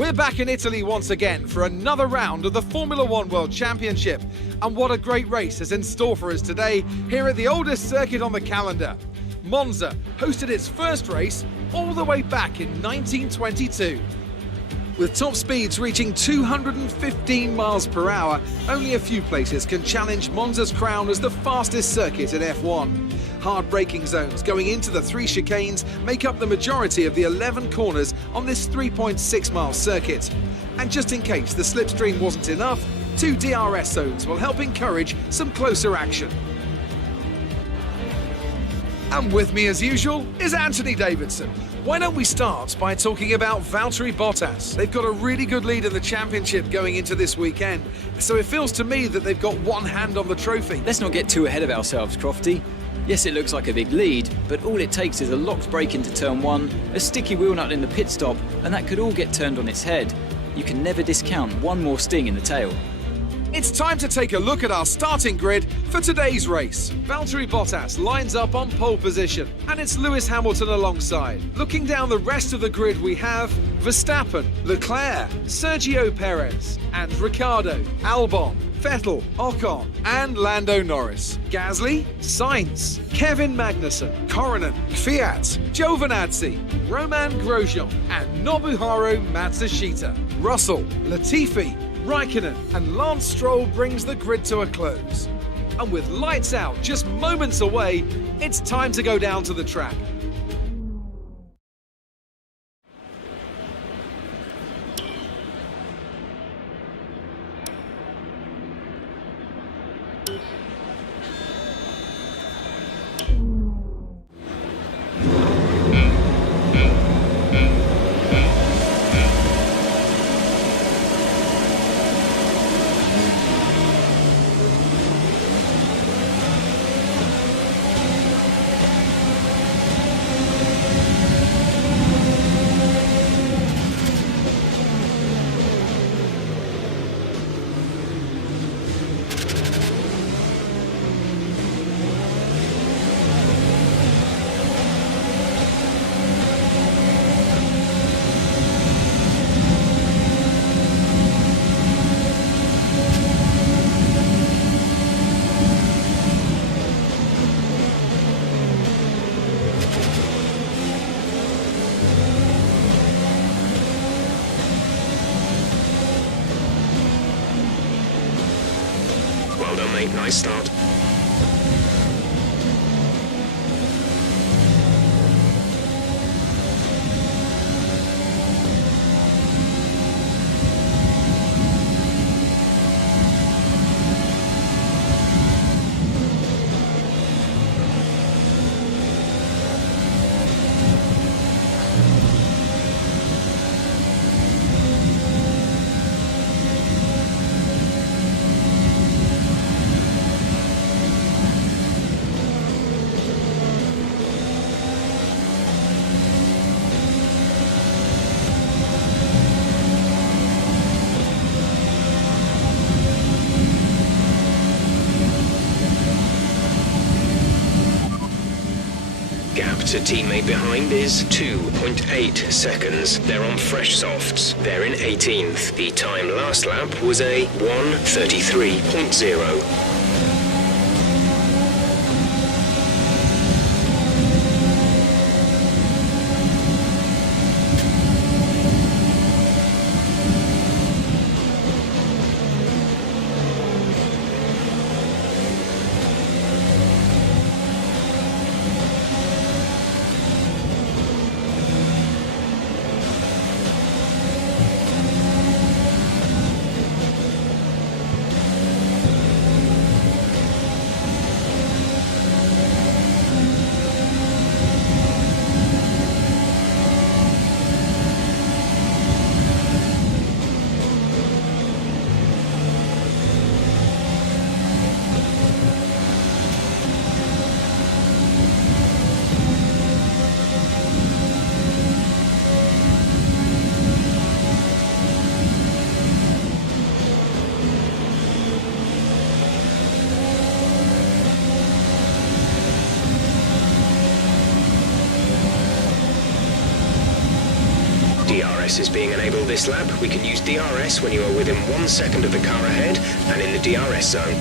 We're back in Italy once again for another round of the Formula One World Championship. And what a great race is in store for us today here at the oldest circuit on the calendar. Monza hosted its first race all the way back in 1922. With top speeds reaching 215 miles per hour, only a few places can challenge Monza's crown as the fastest circuit in F1. Hard braking zones going into the 3 chicanes make up the majority of the 11 corners on this 3.6-mile circuit. And just in case the slipstream wasn't enough, 2 DRS zones will help encourage some closer action. And with me as usual is Anthony Davidson. Why don't we start by talking about Valtteri Bottas? They've got a really good lead in the championship going into this weekend, so it feels to me that they've got one hand on the trophy. Let's not get too ahead of ourselves, Crofty. Yes, it looks like a big lead, but all it takes is a locked brake into turn 1, a sticky wheel nut in the pit stop, and that could all get turned on its head. You can never discount one more sting in the tail. It's time to take a look at our starting grid for today's race. Valtteri Bottas lines up on pole position, and it's Lewis Hamilton alongside. Looking down the rest of the grid, we have Verstappen, Leclerc, Sergio Perez, and Ricciardo, Albon, Vettel, Ocon, and Lando Norris. Gasly, Sainz, Kevin Magnussen, Korhonen, Fiat, Giovinazzi, Romain Grosjean, and Nobuharu Matsushita. Russell, Latifi, Raikkonen and Lance Stroll brings the grid to a close. And with lights out just moments away, it's time to go down to the track. Well done, mate. Nice start. Gap to teammate behind is 2.8 seconds. They're on fresh softs. They're in 18th. The time last lap was a 1:33.0. DRS is being enabled this lap. We can use DRS when you are within 1 second of the car ahead and in the DRS zone.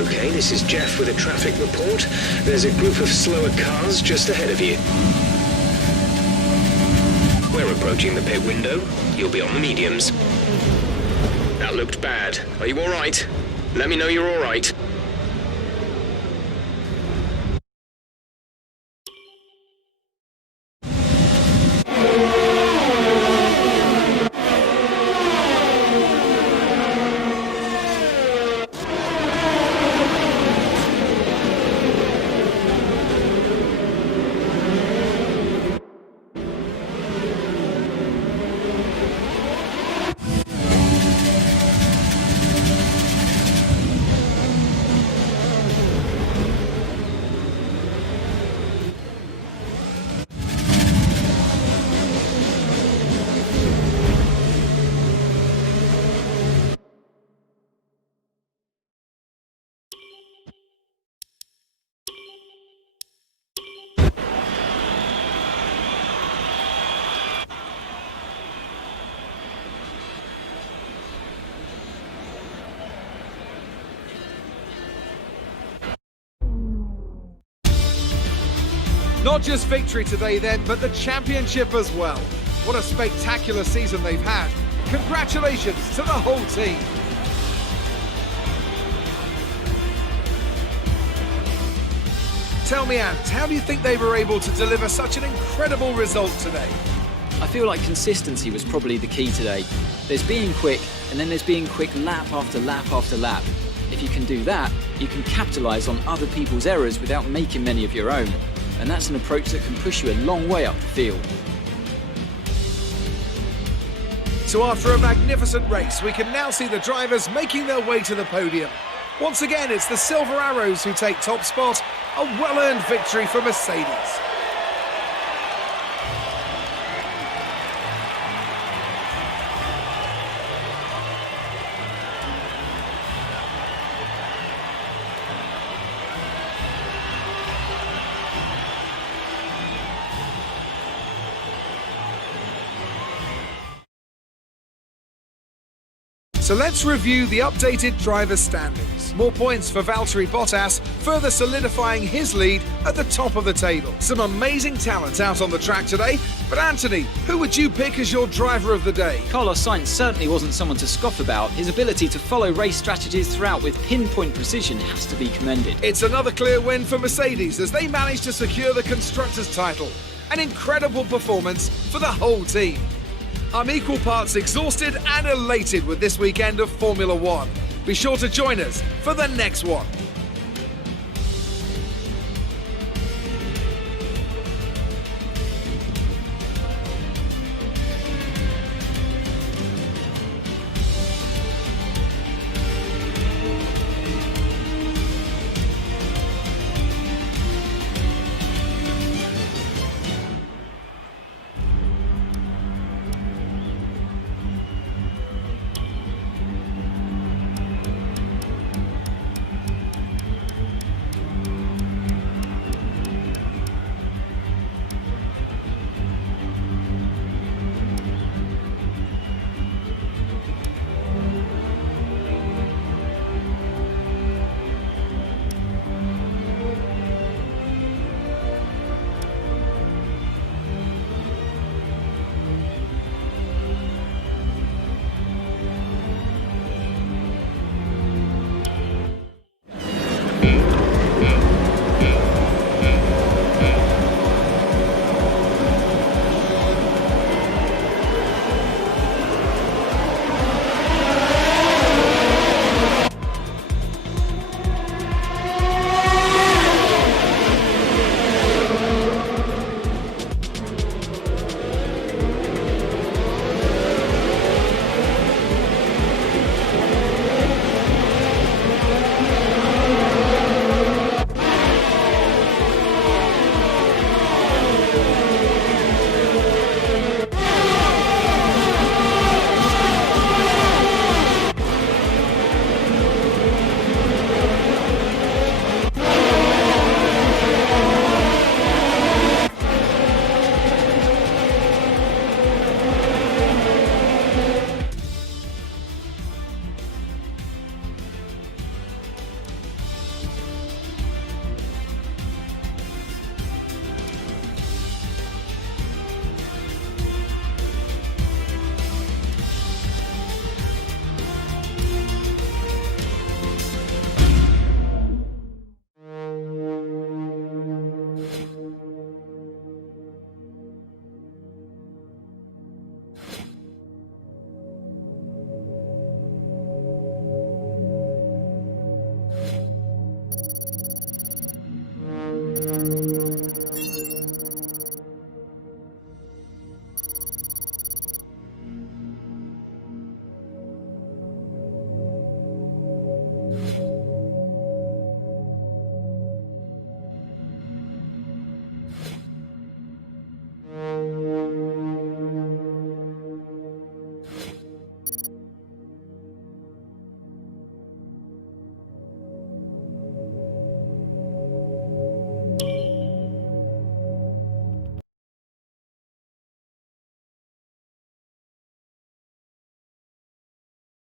Okay, this is Jeff with a traffic report. There's a group of slower cars just ahead of you. We're approaching the pit window. You'll be on the mediums. That looked bad. Are you all right? Let me know you're all right. Not just victory today then, but the championship as well. What a spectacular season they've had. Congratulations to the whole team. Tell me, Ant, how do you think they were able to deliver such an incredible result today? I feel like consistency was probably the key today. There's being quick, and then there's being quick lap after lap after lap. If you can do that, you can capitalise on other people's errors without making many of your own. And that's an approach that can push you a long way up the field. So after a magnificent race, we can now see the drivers making their way to the podium. Once again, it's the Silver Arrows who take top spot, a well-earned victory for Mercedes. So let's review the updated driver's standings. More points for Valtteri Bottas, further solidifying his lead at the top of the table. Some amazing talent out on the track today, but Anthony, who would you pick as your driver of the day? Carlos Sainz certainly wasn't someone to scoff about. His ability to follow race strategies throughout with pinpoint precision has to be commended. It's another clear win for Mercedes as they managed to secure the Constructors' title. An incredible performance for the whole team. I'm equal parts exhausted and elated with this weekend of Formula One. Be sure to join us for the next one.